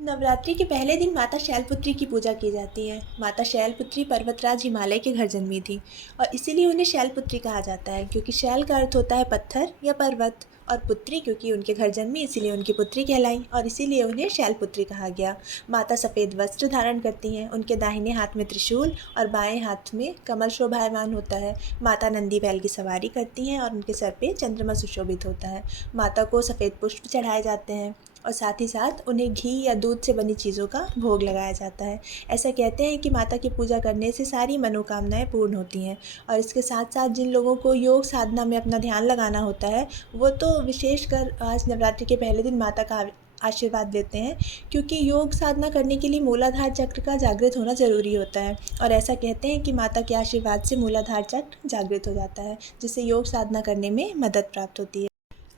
नवरात्रि के पहले दिन माता शैलपुत्री की पूजा की जाती है। माता शैलपुत्री पर्वतराज हिमालय के घर जन्मी थी और इसीलिए उन्हें शैलपुत्री कहा जाता है, क्योंकि शैल का अर्थ होता है पत्थर या पर्वत, और पुत्री क्योंकि उनके घर जन्मी इसीलिए उनकी पुत्री कहलाई और इसीलिए उन्हें शैलपुत्री कहा गया। माता सफ़ेद वस्त्र धारण करती हैं। उनके दाहिने हाथ में त्रिशूल और बाएं हाथ में कमल शोभायमान होता है। माता नंदी बैल की सवारी करती हैं और उनके सर पे चंद्रमा सुशोभित होता है। माता को सफ़ेद पुष्प चढ़ाए जाते हैं और साथ ही साथ उन्हें घी या दूध से बनी चीज़ों का भोग लगाया जाता है। ऐसा कहते हैं कि माता की पूजा करने से सारी मनोकामनाएं पूर्ण होती हैं। और इसके साथ साथ जिन लोगों को योग साधना में अपना ध्यान लगाना होता है, वो तो विशेषकर आज नवरात्रि के पहले दिन माता का आशीर्वाद लेते हैं, क्योंकि योग साधना करने के लिए मूलाधार चक्र का जागृत होना ज़रूरी होता है। और ऐसा कहते हैं कि माता के आशीर्वाद से मूलाधार चक्र जागृत हो जाता है, जिससे योग साधना करने में मदद प्राप्त होती है।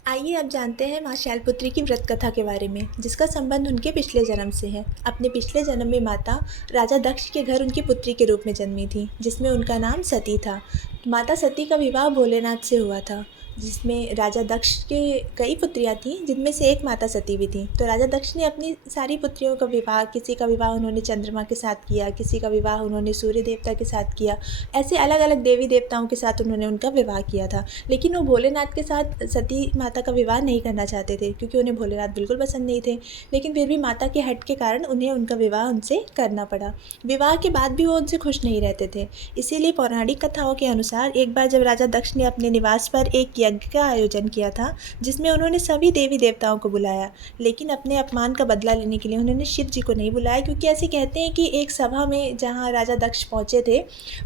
आइए अब जानते हैं माँ शैलपुत्री की व्रत कथा के बारे में, जिसका संबंध उनके पिछले जन्म से है। अपने पिछले जन्म में माता राजा दक्ष के घर उनकी पुत्री के रूप में जन्मी थी, जिसमें उनका नाम सती था। माता सती का विवाह भोलेनाथ से हुआ था, जिसमें राजा दक्ष के कई पुत्रियां थीं, जिनमें से एक माता सती भी थी। तो राजा दक्ष ने अपनी सारी पुत्रियों का विवाह, किसी का विवाह उन्होंने चंद्रमा के साथ किया, किसी का विवाह उन्होंने सूर्य देवता के साथ किया, ऐसे अलग अलग देवी देवताओं के साथ उन्होंने उनका विवाह किया था। लेकिन वो भोलेनाथ के साथ सती माता का विवाह नहीं करना चाहते थे, क्योंकि उन्हें भोलेनाथ बिल्कुल पसंद नहीं थे। लेकिन फिर भी माता के हट के कारण उन्हें उनका विवाह उनसे करना पड़ा। विवाह के बाद भी वो उनसे खुश नहीं रहते थे। इसीलिए पौराणिक कथाओं के अनुसार एक बार जब राजा दक्ष ने अपने निवास पर एक यज्ञ का आयोजन किया था, जिसमें उन्होंने सभी देवी देवताओं को बुलाया, लेकिन अपने अपमान का बदला लेने के लिए उन्होंने शिव जी को नहीं बुलाया, क्योंकि ऐसे कहते हैं कि एक सभा में जहाँ राजा दक्ष पहुँचे थे,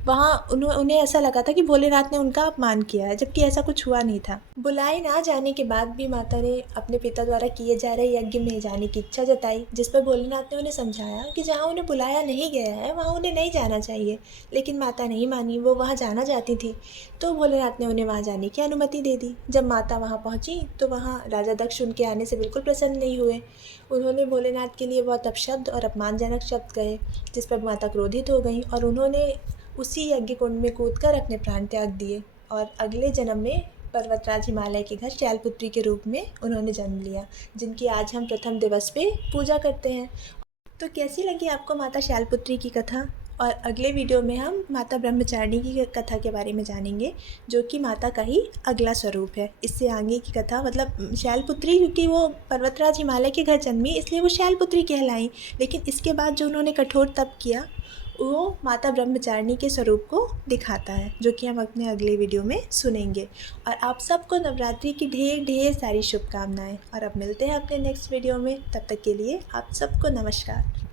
वहाँ उन्हें ऐसा लगा था कि भोलेनाथ ने उनका अपमान किया है, जबकि ऐसा कुछ हुआ नहीं था। बुलाए ना जाने के बाद भी माता ने अपने पिता द्वारा किए जा रहे यज्ञ में जाने की इच्छा जताई, जिस पर भोलेनाथ ने उन्हें समझाया कि जहाँ उन्हें बुलाया नहीं गया है वहाँ उन्हें नहीं जाना चाहिए। लेकिन माता नहीं मानी, वो वहाँ जाना चाहती थी। तो भोलेनाथ ने उन्हें वहाँ जाने की अनुमति दे दी। जब माता वहाँ पहुँची तो वहाँ राजा दक्ष उनके आने से बिल्कुल प्रसन्न नहीं हुए। उन्होंने भोलेनाथ के लिए बहुत अपशब्द और अपमानजनक शब्द कहे, जिस पर माता क्रोधित हो गई और उन्होंने उसी यज्ञ कुंड में कूदकर अपने प्राण त्याग दिए और अगले जन्म में पर्वतराज हिमालय के घर शैलपुत्री के रूप में उन्होंने जन्म लिया, जिनकी आज हम प्रथम दिवस पे पूजा करते हैं। तो कैसी लगी आपको माता शैलपुत्री की कथा? और अगले वीडियो में हम माता ब्रह्मचारिणी की कथा के बारे में जानेंगे, जो कि माता का ही अगला स्वरूप है। इससे आगे की कथा, मतलब शैलपुत्री, क्योंकि वो पर्वतराज हिमालय के घर जन्मी इसलिए वो शैलपुत्री कहलाई, लेकिन इसके बाद जो उन्होंने कठोर तप किया वो माता ब्रह्मचारिणी के स्वरूप को दिखाता है, जो कि हम अपने अगले वीडियो में सुनेंगे। और आप सबको नवरात्रि की ढेर ढेर सारी शुभकामनाएं। और अब मिलते हैं अपने नेक्स्ट वीडियो में, तब तक के लिए आप सबको नमस्कार।